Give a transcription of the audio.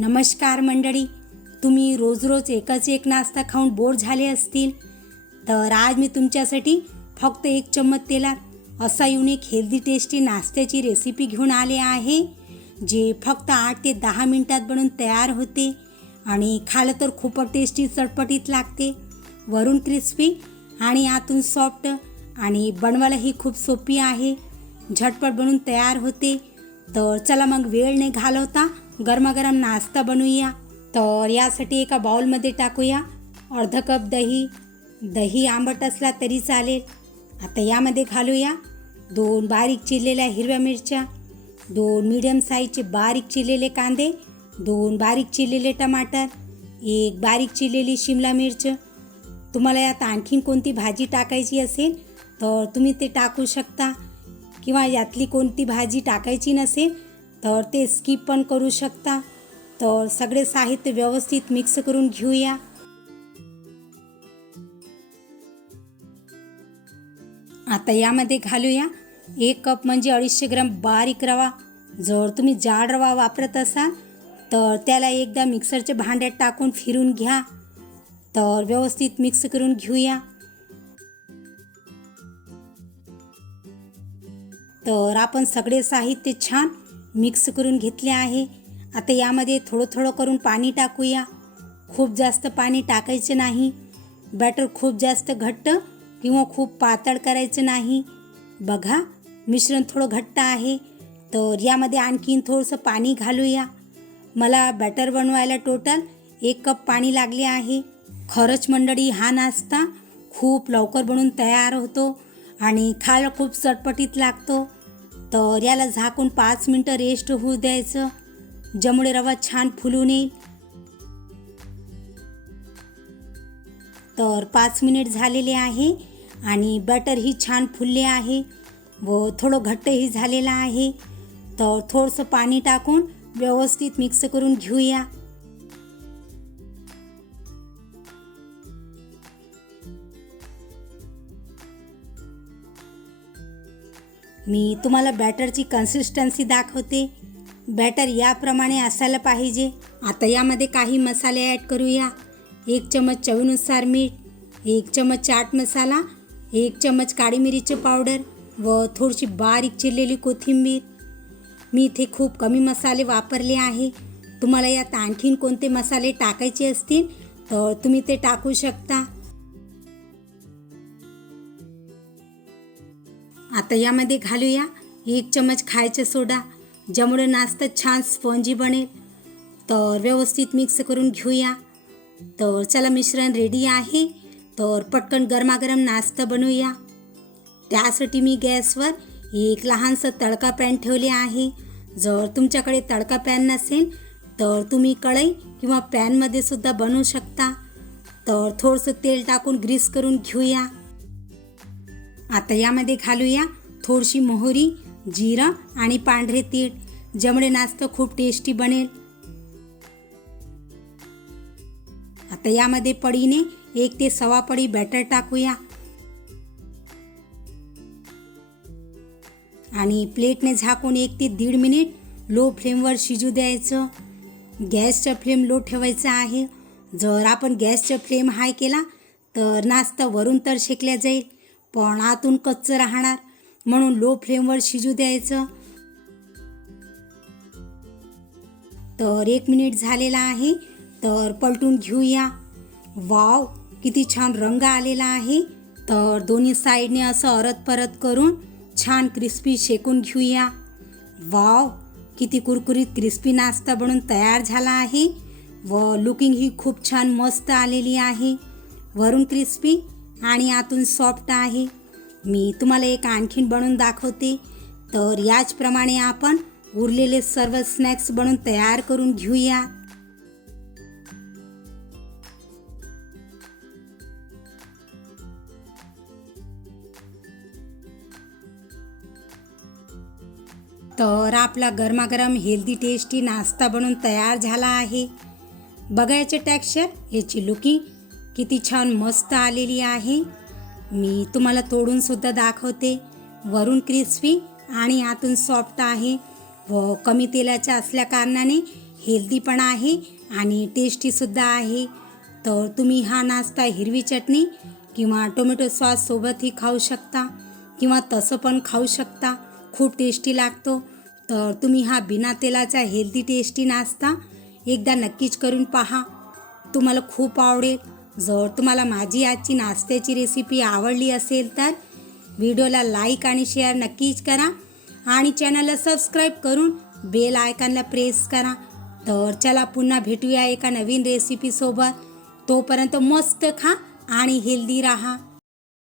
नमस्कार मंडळी. तुम्ही रोज रोज एकच एक नाश्ता खाऊन बोर झाले असतील. तर आज मी तुमच्यासाठी फक्त एक चम्मच तेलात असा युनिक हेल्दी टेस्टी नाश्त्याची रेसिपी घेऊन आले आहे जे फक्त आठ ते दहा मिनटात बनून तयार होते आणि खालं तर खूपच टेस्टी चटपटीत लागते. वरून क्रिस्पी आणि आतून सॉफ्ट आणि बनवायलाही खूप सोपी आहे. झटपट बनून तयार होते. तर चला मग वेळ नाही घालवता गरमागरम नाश्ता बनवूया. तर यासाठी एका बाउलमध्ये टाकूया. अर्ध कप दही दही आंबट असला तरी चालेल. आता यामध्ये घालूया. दोन बारीक चिरलेल्या हिरव्या मिरच्या दोन मीडियम साईजचे बारीक चिरलेले कांदे दोन बारीक चिरलेले टमाटर एक बारीक चिरलेली शिमला मिरच. तुम्हाला यात आणखीन कोणती भाजी टाकायची असेल तर तुम्ही ते टाकू शकता. किंवा यातली कोणती भाजी टाकायची नसेल तर ते स्किप पण करू शकता. तर सगळे साहित्य व्यवस्थित मिक्स करून घेऊया. आता यामध्ये घालूया. एक कप म्हणजे अडीचशे ग्राम बारीक रवा. जर तुम्ही जाड रवा वापरत असाल तर त्याला एकदा मिक्सरच्या भांड्यात टाकून फिरून घ्या. तर व्यवस्थित मिक्स करून घेऊया. तर आपण सगळे साहित्य छान मिक्स करून घेतले आहे. आता यामध्ये थोडं थोडं करून पाणी टाकूया. खूप जास्त पाणी टाकायचे नाही. बॅटर खूप जास्त घट्ट किंवा खूप पातळ करायचं नाही. बघा मिश्रण थोडं घट्ट आहे. तर यामध्ये आणखीन थोडंसं पाणी घालूया. मला बॅटर बनवायला टोटल एक कप पाणी लागले आहे. खरंच मंडळी हा नाश्ता खूप लवकर बनून तयार होतो आणि खायला खूप चटपटीत लागतो. तर याला झाकून पाच मिनटं रेस्ट होऊ द्यायचं. ज्यामुळे रवा छान फुलून येईल. तर पाच मिनिट झालेले आहे आणि बॅटरही छान फुलले आहे व थोडं घट्टही झालेलं आहे. तर थोडंसं पाणी टाकून व्यवस्थित मिक्स करून घेऊया. मी तुम्हाला बॅटरची कन्सिस्टन्सी दाखवते. बॅटर याप्रमाणे असायला पाहिजे. आता यामध्ये काही मसाले ॲड करूया. एक चमच चवीनुसार मीठ एक चमच चाट मसाला एक चमच काळी मिरीचे पावडर व थोडीशी बारीक चिरलेली कोथिंबीर. मी इथे खूप कमी मसाले वापरले आहे. तुम्हाला यात आणखीन कोणते मसाले टाकायचे असतील तर तुम्ही ते टाकू शकता. आता यामध्ये घालूया. एक चमच खायचा सोडा. ज्यामुळे नाश्ता छान स्पंजी बनेल. तर व्यवस्थित मिक्स करून घेऊया. तर चला मिश्रण रेडी आहे. तर पटकन गरमागरम नाश्ता बनवूया. त्यासाठी मी गॅसवर एक लहानसं तडका पॅन ठेवले आहे. जर तुमच्याकडे तडका पॅन नसेल तर तुम्ही कढई किंवा पॅनमध्ये सुद्धा बनवू शकता. तर थोडंसं तेल टाकून ग्रीस करून घेऊया. आता यामध्ये घालूया थोडीशी मोहरी जिरं आणि पांढरे तीळ. जमडे नाश्ता खूप टेस्टी बनेल. आता यामध्ये पडीने एक ते सवा पडी बॅटर टाकूया. आणि प्लेटने झाकून एक ते दीड मिनिट लो फ्लेमवर शिजू द्यायचं. गॅसचा फ्लेम लो ठेवायचा आहे. जर आपण गॅसचा फ्लेम हाय केला तर नाश्ता वरून तर शेकल्या जाईल. पण आतून कच्चं राहणार. म्हणून लो फ्लेमवर शिजू द्यायचं. तर एक मिनिट झालेला आहे. तर पलटून घेऊया. वाव किती छान रंग आलेला आहे. तर दोन्ही साईडने असं अरत परत करून छान क्रिस्पी शेकून घेऊया. वाव किती कुरकुरीत क्रिस्पी नाश्ता बनून तयार झाला आहे. व लुकिंग ही खूप छान मस्त आलेली आहे. वरून क्रिस्पी आणि आतून सॉफ्ट आहे. मी तुम्हाला एक आणखीन बनवून दाखवते. तर याचप्रमाणे आपण उरलेले सर्व स्नॅक्स बनवून तयार करून घेऊया. तर आपला गरमागरम हेल्दी टेस्टी नाश्ता बनवून तयार झाला आहे. बघायचे टेक्स्चर याची लुकिंग किती छान मस्त आलेली आहे. मी तुम्हाला तोडून सुद्धा दाखवते. वरून क्रिस्पी आणि आतून सॉफ्ट आहे व कमी तेलाच्या असल्या कारणाने हेल्दी पण आहे आणि टेस्टीसुद्धा आहे. तर तुम्ही हा नाश्ता हिरवी चटणी किंवा टोमॅटो सॉससोबतही खाऊ शकता किंवा तसं पण खाऊ शकता. खूप टेस्टी लागतो. तर तुम्ही हा बिना तेलाचा हेल्दी टेस्टी नाश्ता एकदा नक्कीच करून पहा. तुम्हाला खूप आवडेल. जर तुम्हाला माझी आजची नाश्त्याची रेसिपी आवडली असेल तर व्हिडिओला लाईक आणि शेअर नक्कीच करा आणि चॅनलला सबस्क्राईब करून बेल आयकॉनला प्रेस करा. तर चला पुन्हा भेटूया एका नवीन रेसिपीसोबत तोपर्यंत मस्त खा आणि हेल्दी राहा.